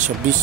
26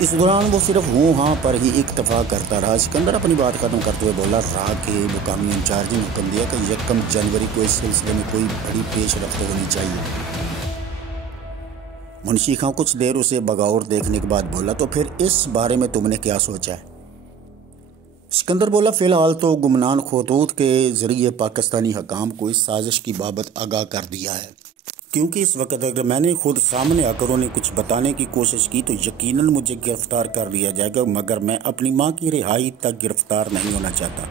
اس دوران وہ صرف ہوں ہاں پر ہی اکتفا کرتا رہا۔ سکندر اپنی بات ختم کرتے ہوئے بولا، راہ کے مقامی انچارج نے حکم دیا کہ 1 جنوری کو اس سلسلے میں کوئی بڑی پیش رفت ہونی چاہیے۔ منشی خان کچھ دیر اسے بغور دیکھنے کے بعد بولا، تو پھر اس بارے میں تم نے کیا سوچا ہے؟ سکندر بولا، فی الحال تو گمنام خطوط کے ذریعے پاکستانی حکام کو اس سازش کی بابت آگاہ کر دیا ہے، کیونکہ اس وقت اگر میں نے خود سامنے آ کر انہیں کچھ بتانے کی کوشش کی تو یقیناً مجھے گرفتار کر لیا جائے گا، مگر میں اپنی ماں کی رہائی تک گرفتار نہیں ہونا چاہتا۔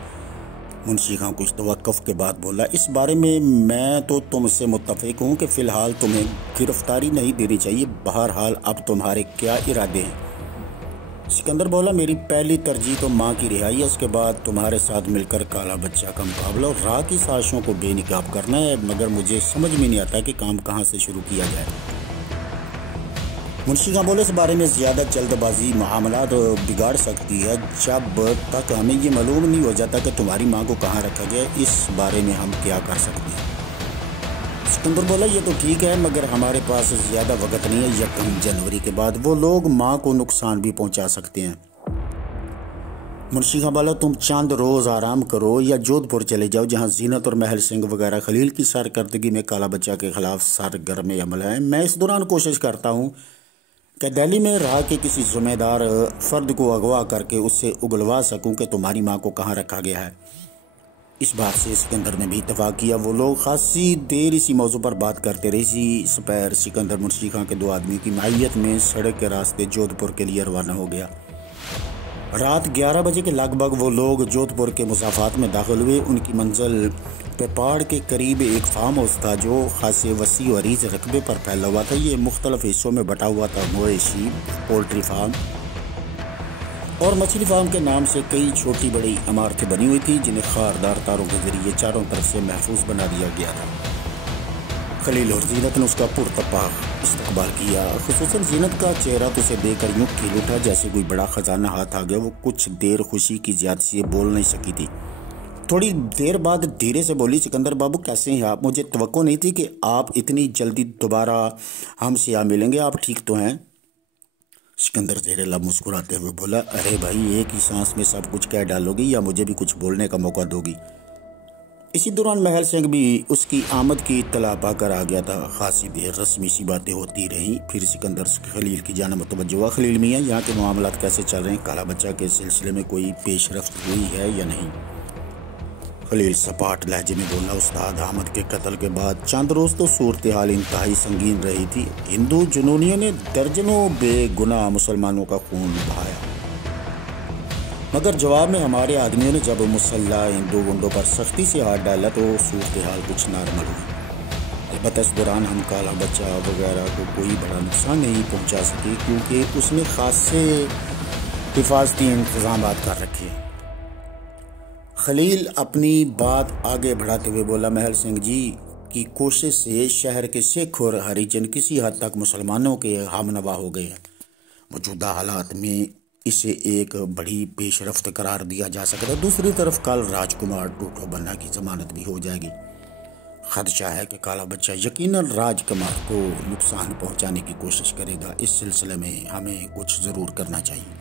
منشی خان کچھ توقف کے بعد بولا، اس بارے میں تو تم سے متفق ہوں کہ فی الحال تمہیں گرفتاری نہیں دینی چاہیے، بہرحال اب تمہارے کیا ارادے ہیں؟ سکندر بولا، میری پہلی ترجیح تو ماں کی رہائی ہے، اس کے بعد تمہارے ساتھ مل کر کالا بچہ کا مقابلہ اور راہ کی سازشوں کو بے نقاب کرنا ہے، مگر مجھے سمجھ میں نہیں آتا کہ کام کہاں سے شروع کیا جائے۔ منشی خان بولے، اس بارے میں زیادہ جلد بازی معاملات بگاڑ سکتی ہے، جب تک ہمیں یہ معلوم نہیں ہو جاتا کہ تمہاری ماں کو کہاں رکھا گیا، اس بارے میں ہم کیا کر سکتے ہیں؟ سکندر بولا، یہ تو ٹھیک ہے، مگر ہمارے پاس زیادہ وقت نہیں ہے، 1 جنوری کے بعد وہ لوگ ماں کو نقصان بھی پہنچا سکتے ہیں۔ منشی خان بولا، تم چند روز آرام کرو یا جودھ پور چلے جاؤ، جہاں زینت اور محل سنگھ وغیرہ خلیل کی سرکردگی میں کالا بچہ کے خلاف سرگرم عمل ہے۔ میں اس دوران کوشش کرتا ہوں کہ دہلی میں راہ کے کسی ذمہ دار فرد کو اغوا کر کے اس سے اگلوا سکوں کہ تمہاری ماں کو کہاں رکھا گیا ہے۔ اس بات سے سکندر نے بھی اتفاق کیا۔ وہ لوگ خاصی دیر اسی موضوع پر بات کرتے رہے۔ اسی سپہر سکندر منشی خان کے 2 آدمی کی معیت میں سڑک کے راستے جودھ پور کے لیے روانہ ہو گیا۔ رات 11 بجے کے لگ بھگ وہ لوگ جودھ پور کے مسافات میں داخل ہوئے۔ ان کی منزل پیپاڑ کے قریب ایک فارم ہاؤس تھا جو خاصے وسیع و عریض رقبے پر پھیلا ہوا تھا۔ یہ مختلف حصوں میں بٹا ہوا تھا۔ مویشی، پولٹری فارم اور مچھلی فارم کے نام سے کئی چھوٹی بڑی عمارتیں بنی ہوئی تھیں، جنہیں خاردار تاروں کے ذریعے چاروں طرف سے محفوظ بنا دیا گیا تھا۔ خلیل اور زینت نے اس کا پرتپاک استقبال کیا، خصوصاً زینت کا چہرہ تو اسے دیکھ کر یوں کھل اٹھا جیسے کوئی بڑا خزانہ ہاتھ آ گیا۔ وہ کچھ دیر خوشی کی زیادتی سے بول نہیں سکی تھی۔ تھوڑی دیر بعد دھیرے سے بولی، سکندر بابو کیسے ہیں آپ؟ مجھے توقع نہیں تھی کہ آپ اتنی جلدی دوبارہ ہم سے آ ملیں گے، آپ ٹھیک تو ہیں؟ سکندر زیر لب مسکراتے ہوئے بولا، ارے بھائی، ایک ہی سانس میں سب کچھ کہہ ڈالو گی یا مجھے بھی کچھ بولنے کا موقع دو گی؟ اسی دوران محل سنگھ بھی اس کی آمد کی اطلاع پا کر آ گیا تھا۔ خاصی دیر رسمی سی باتیں ہوتی رہیں، پھر سکندر خلیل کی جانب متوجہ ہوا۔ خلیل میاں، یہاں کے معاملات کیسے چل رہے ہیں؟ کالا بچہ کے سلسلے میں کوئی پیش رفت ہوئی ہے یا نہیں؟ خلیل سپاٹ لہجے میں بولا، استاد احمد کے قتل کے بعد چند روز تو صورتحال انتہائی سنگین رہی تھی۔ ہندو جنونیوں نے درجنوں بے گناہ مسلمانوں کا خون بہایا، مگر جواب میں ہمارے آدمیوں نے جب مسلح ہندو گنڈوں پر سختی سے ہاتھ ڈالا تو صورتحال کچھ نارمل ہوئی۔ البتہ اس دوران ہم کالا بچہ وغیرہ کو کوئی بڑا نقصان نہیں پہنچا سکے، کیونکہ اس نے خاصے حفاظتی انتظامات کر رکھے۔ خلیل اپنی بات آگے بڑھاتے ہوئے بولا، محل سنگھ جی کی کوشش سے شہر کے سکھ اور ہریجن کسی حد تک مسلمانوں کے ہم نوا ہو گئے ہیں۔ موجودہ حالات میں اسے ایک بڑی پیش رفت قرار دیا جا سکتا ہے۔ دوسری طرف کل راج کمار ٹوٹو بننا کی ضمانت بھی ہو جائے گی۔ خدشہ ہے کہ کالا بچہ یقیناً راج کمار کو نقصان پہنچانے کی کوشش کرے گا۔ اس سلسلے میں ہمیں کچھ ضرور کرنا چاہیے۔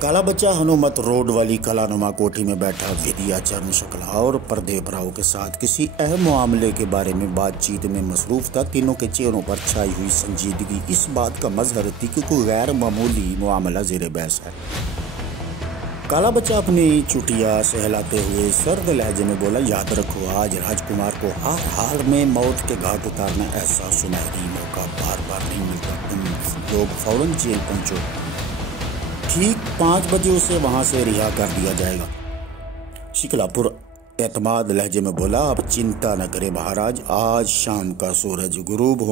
کالا بچہ ہنومت روڈ والی کلا نما کوٹھی میں بیٹھا ودیا چرن شکلا اور پردیپ راؤ کے ساتھ کسی اہم معاملے کے بارے میں بات چیت میں مصروف تھا۔ تینوں کے چہروں پر چھائی ہوئی سنجیدگی اس بات کا مظہر تھی کہ کوئی غیر معمولی معاملہ زیر بحث ہے۔ کالا بچہ اپنی چٹیا سہلاتے ہوئے سرد لہجے میں بولا، یاد رکھو، آج راج کمار کو ہر حال میں موت کے گھاٹ اتارنا ایسا سنہری موقع بار بار نہیں ملتا۔ تم لوگ فوراً جیل پہنچو، ٹھیک 5 بجے اسے وہاں سے رہا کر دیا جائے گا۔ شکلا پر اعتماد لہجے میں بولا، آپ چنتا نہ کریں مہاراج، آج شام کا سورج غروب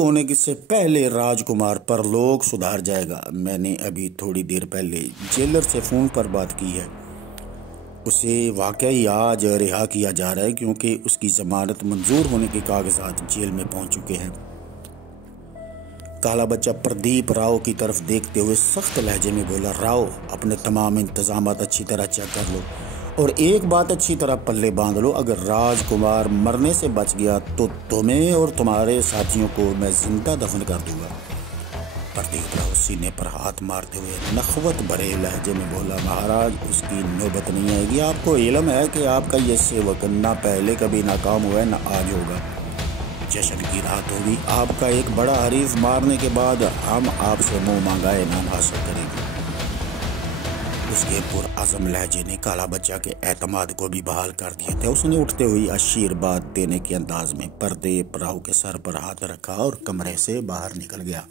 ہونے سے پہلے راج کمار پر لوگ سدھار جائے گا۔ میں نے ابھی تھوڑی دیر پہلے جیلر سے فون پر بات کی ہے، اسے واقعی آج رہا کیا جا رہا ہے، کیونکہ اس کی ضمانت منظور ہونے کے کاغذات جیل میں پہنچ چکے ہیں۔ کالا بچہ پردیپ راؤ کی طرف دیکھتے ہوئے سخت لہجے میں بولا، راؤ، اپنے تمام انتظامات اچھی طرح چیک کر لو اور ایک بات اچھی طرح پلے باندھ لو، اگر راج کمار مرنے سے بچ گیا تو تمہیں اور تمہارے ساتھیوں کو میں زندہ دفن کر دوں گا۔ پردیپ راؤ سینے پر ہاتھ مارتے ہوئے نخوت بھرے لہجے میں بولا، مہاراج اس کی نوبت نہیں آئے گی۔ آپ کو علم ہے کہ آپ کا یہ سیوک نہ پہلے کبھی ناکام ہوا ہے نہ آج ہوگا۔ جشن کی رات ہوگی، آپ کا ایک بڑا حریف مارنے کے بعد ہم آپ سے منہ مانگا انعام حاصل کریں گے۔ اس کے پرعزم لہجے نے کالا بچہ کے اعتماد کو بھی بحال کر دیا تھا۔ اس نے اٹھتے ہوئی آشیرواد دینے کے انداز میں پردیپ راؤ کے سر پر ہاتھ رکھا اور کمرے سے باہر نکل گیا۔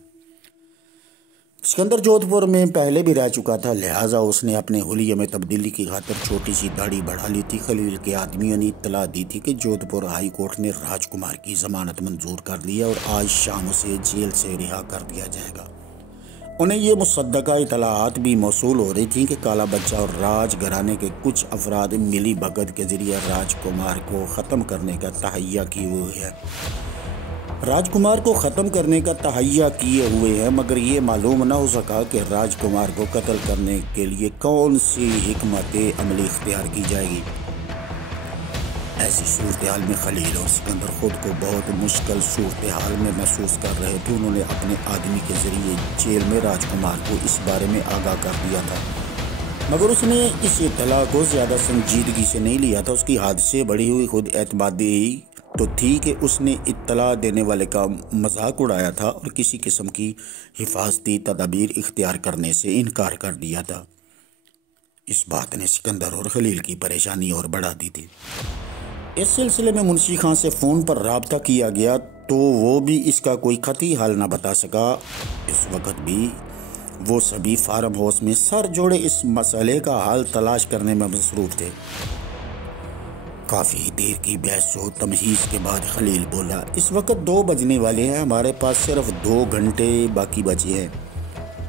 سکندر جودھ پور میں پہلے بھی رہ چکا تھا، لہٰذا اس نے اپنے حلیے میں تبدیلی کی خاطر چھوٹی سی داڑھی بڑھا لی تھی۔ خلیل کے آدمیوں نے اطلاع دی تھی کہ جودھ پور ہائی کورٹ نے راج کمار کی ضمانت منظور کر لی ہے اور آج شام اسے جیل سے رہا کر دیا جائے گا۔ انہیں یہ مصدقہ اطلاعات بھی موصول ہو رہی تھیں کہ کالا بچہ اور راج گھرانے کے کچھ افراد ملی بھگت کے ذریعے راج کمار کو ختم کرنے کا تہیہ کیے ہوئے ہیں۔ راج کمار کو ختم کرنے کا تہیہ کیے ہوئے ہیں، مگر یہ معلوم نہ ہو سکا کہ راج کمار کو قتل کرنے کے لیے کون سی حکمت عملی اختیار کی جائے گی۔ ایسی صورتحال میں خلیل اور سکندر خود کو بہت مشکل صورتحال میں محسوس کر رہے تھے۔ انہوں نے اپنے آدمی کے ذریعے جیل میں راج کمار کو اس بارے میں آگاہ کر دیا تھا، مگر اس نے اس اطلاع کو زیادہ سنجیدگی سے نہیں لیا تھا۔ اس کی حد سے بڑھی ہوئی خود اعتمادی تو تھی کہ اس نے اطلاع دینے والے کا مذاق اڑایا تھا اور کسی قسم کی حفاظتی تدابیر اختیار کرنے سے انکار کر دیا تھا۔ اس بات نے سکندر اور خلیل کی پریشانی اور بڑھا دی تھی۔ اس سلسلے میں منشی خان سے فون پر رابطہ کیا گیا تو وہ بھی اس کا کوئی قطعی حل نہ بتا سکا۔ اس وقت بھی وہ سبھی فارم ہاؤس میں سر جوڑے اس مسئلے کا حل تلاش کرنے میں مصروف تھے۔ کافی دیر کی بحث و تمہیز کے بعد خلیل بولا، اس وقت 2 بجنے والے ہیں، ہمارے پاس صرف 2 گھنٹے باقی بچے ہیں،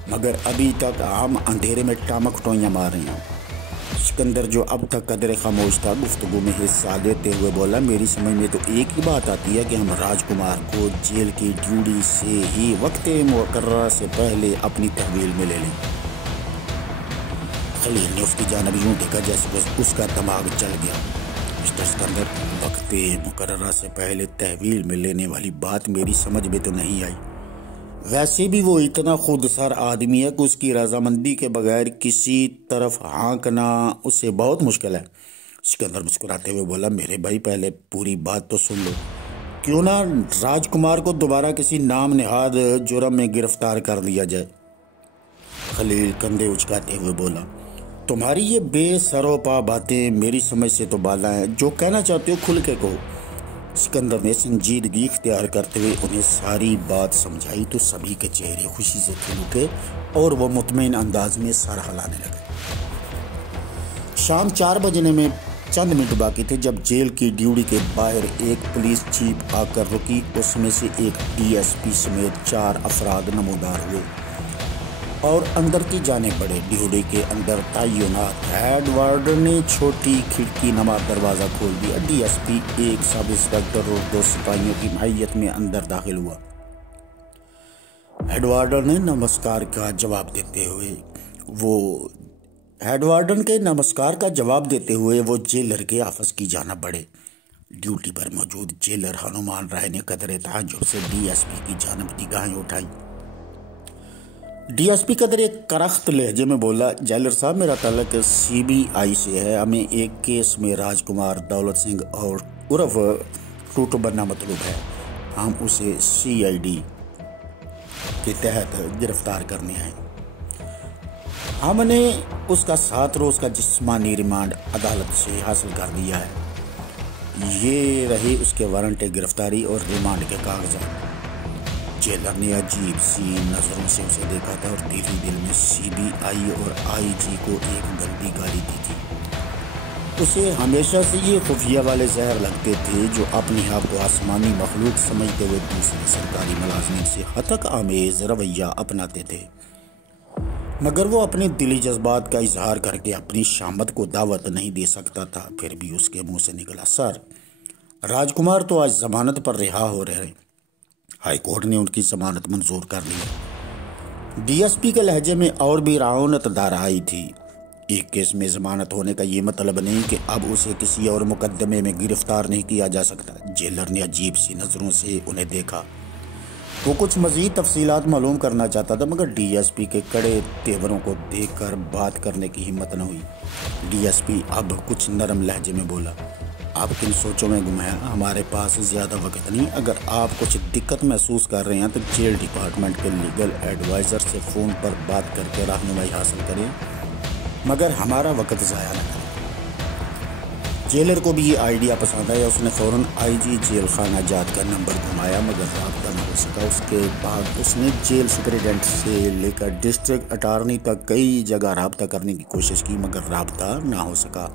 مگر ابھی تک ہم اندھیرے میں ٹامک ٹوئیاں مار رہے ہیں۔ سکندر جو اب تک قدرے خاموش تھا گفتگو میں حصہ لیتے ہوئے بولا، میری سمجھ میں تو ایک ہی بات آتی ہے کہ ہم راج کمار کو جیل کی ڈیوٹی سے ہی وقت مقررہ سے پہلے اپنی تحویل میں لے لیں۔ خلیل نے اس کی جانب یوں دیکھا جیسے اس کا دماغ چل گیا۔ مسٹر سکندر، وقت مقررہ سے پہلے تحویل میں لینے والی بات میری سمجھ میں تو نہیں آئی۔ ویسے بھی وہ اتنا خود سر آدمی ہے کہ اس کی رضامندی کے بغیر کسی طرف ہانکنا اسے بہت مشکل ہے۔ سکندر مسکراتے ہوئے بولا، میرے بھائی پہلے پوری بات تو سن لو، کیوں نہ راج کمار کو دوبارہ کسی نام نہاد جرم میں گرفتار کر لیا جائے۔ خلیل کندھے اچکاتے ہوئے بولا، تمہاری یہ بے سر و پا باتیں میری سمجھ سے تو بالا ہیں، جو کہنا چاہتے ہو کھل کے کہو۔ سکندر نے سنجیدگی اختیار کرتے ہوئے انہیں ساری بات سمجھائی تو سبھی کے چہرے خوشی سے کھل اٹھے اور وہ مطمئن انداز میں سر ہلانے لگے۔ شام 4 بجنے میں چند منٹ باقی تھے جب جیل کی ڈیوٹی کے باہر ایک پولیس جیپ آ کر رکی۔ اس میں سے ایک DSP سمیت 4 افراد نمودار ہوئے اور اندر کی جانب بڑھے۔ ڈیوٹی کے اندر تعینات ہیڈ وارڈر نے چھوٹی کھڑکی نما دروازہ کھول دیا۔ DSP ایک سب انسپکٹر اور 2 سپاہیوں کی معیت میں اندر داخل ہوا۔ ہیڈ وارڈن کے نمسکار کا جواب دیتے ہوئے وہ جیلر کے آفس کی جانب بڑھے۔ ڈیوٹی پر موجود جیلر ہنومان رائے نے قدرے تعجب سے DSP کی جانب نگاہیں اٹھائی۔ DSP قدر ایک کرخت لہجے میں بولا، جیلر صاحب، میرا تعلق CBI سے ہے، ہمیں ایک کیس میں راج کمار دولت سنگھ اور عرف ٹوٹو بننا مطلوب ہے۔ ہم اسے CID کے تحت گرفتار کرنے آئے۔ ہم نے اس کا 7 روز کا جسمانی ریمانڈ عدالت سے حاصل کر دیا ہے۔ یہ رہی اس کے وارنٹ گرفتاری اور ریمانڈ کے کاغذات۔ جیلر نے عجیب سی نظروں سے اسے دیکھا تھا اور دل میں CBI اور IG کو ایک گندی گالی دی تھی۔ اسے ہمیشہ سے یہ خفیہ والے زہر لگتے تھے جو اپنے آپ کو آسمانی مخلوق سمجھتے ہوئے دوسرے سرکاری ملازمین سے ہتک آمیز رویہ اپناتے تھے، مگر وہ اپنے دلی جذبات کا اظہار کر کے اپنی شامت کو دعوت نہیں دے سکتا تھا۔ پھر بھی اس کے منہ سے نکلا، سر، راج کمار تو آج ضمانت پر رہا ہو رہے ہیں، ہائی کورٹ نے ان کی ضمانت منظور کر لی۔ DSP کے لہجے میں اور بھی رعونت دار آئی تھی۔ ایک کیس میں ضمانت ہونے کا یہ مطلب نہیں کہ اب اسے کسی اور مقدمے میں گرفتار نہیں کیا جا سکتا۔ جیلر نے عجیب سی نظروں سے انہیں دیکھا۔ وہ کچھ مزید تفصیلات معلوم کرنا چاہتا تھا، مگر ڈی ایس پی کے کڑے تیوروں کو دیکھ کر بات کرنے کی ہمت نہ ہوئی۔ ڈی ایس پی اب کچھ نرم لہجے میں بولا، آپ کن سوچوں میں گم ہیں؟ ہمارے پاس زیادہ وقت نہیں۔ اگر آپ کچھ دقت محسوس کر رہے ہیں تو جیل ڈپارٹمنٹ کے لیگل ایڈوائزر سے فون پر بات کر کے رہنمائی حاصل کریں، مگر ہمارا وقت ضائع نہ کریں۔ جیلر کو بھی یہ آئیڈیا پسند آیا۔ اس نے فوراً آئی جی جیل خانہ جات کا نمبر گھمایا، مگر رابطہ نہ ہو سکا۔ اس کے بعد اس نے جیل سپرنٹینڈنٹ سے لے کر ڈسٹرکٹ اٹارنی تک کئی جگہ رابطہ کرنے کی کوشش کی، مگر رابطہ نہ ہو سکا۔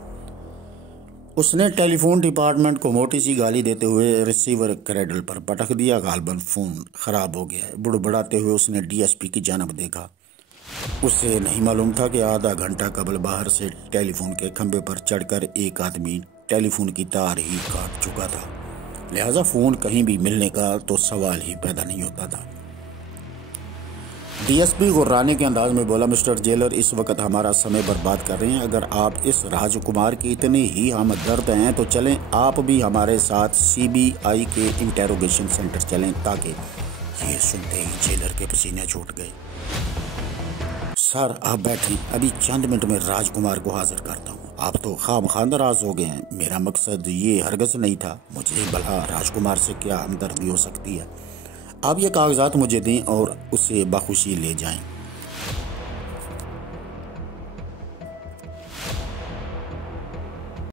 اس نے ٹیلی فون ڈپارٹمنٹ کو موٹی سی گالی دیتے ہوئے ریسیور کریڈل پر پٹک دیا۔ غالباً فون خراب ہو گیا ہے۔ بڑبڑاتے ہوئے اس نے ڈی ایس پی کی جانب دیکھا۔ اسے نہیں معلوم تھا کہ آدھا گھنٹہ قبل باہر سے ٹیلی فون کے کھمبے پر چڑھ کر ایک آدمی ٹیلی فون کی تار ہی کاٹ چکا تھا، لہٰذا فون کہیں بھی ملنے کا تو سوال ہی پیدا نہیں ہوتا تھا۔ ڈی ایس پی غرانے کے انداز میں بولا، مسٹر جیلر اس وقت ہمارا سمے برباد کر رہے ہیں۔ اگر آپ اس راج کمار کی اتنے ہی ہمدرد ہیں تو چلیں آپ بھی ہمارے ساتھ سی بی آئی کے انٹیروگیشن سینٹر چلیں۔ تاکہ یہ سنتے ہی جیلر کے پسینے چھوٹ گئے۔ سر آپ بیٹھیں، ابھی چند منٹ میں راج کمار کو حاضر کرتا ہوں۔ آپ تو خواہ ناراض ہو گئے ہیں، میرا مقصد یہ ہرگز نہیں تھا۔ مجھے بھلا راج کمار سے کیا ہمدردی ہو سکتی ہے؟ آپ یہ کاغذات مجھے دیں اور اسے بخوشی لے جائیں۔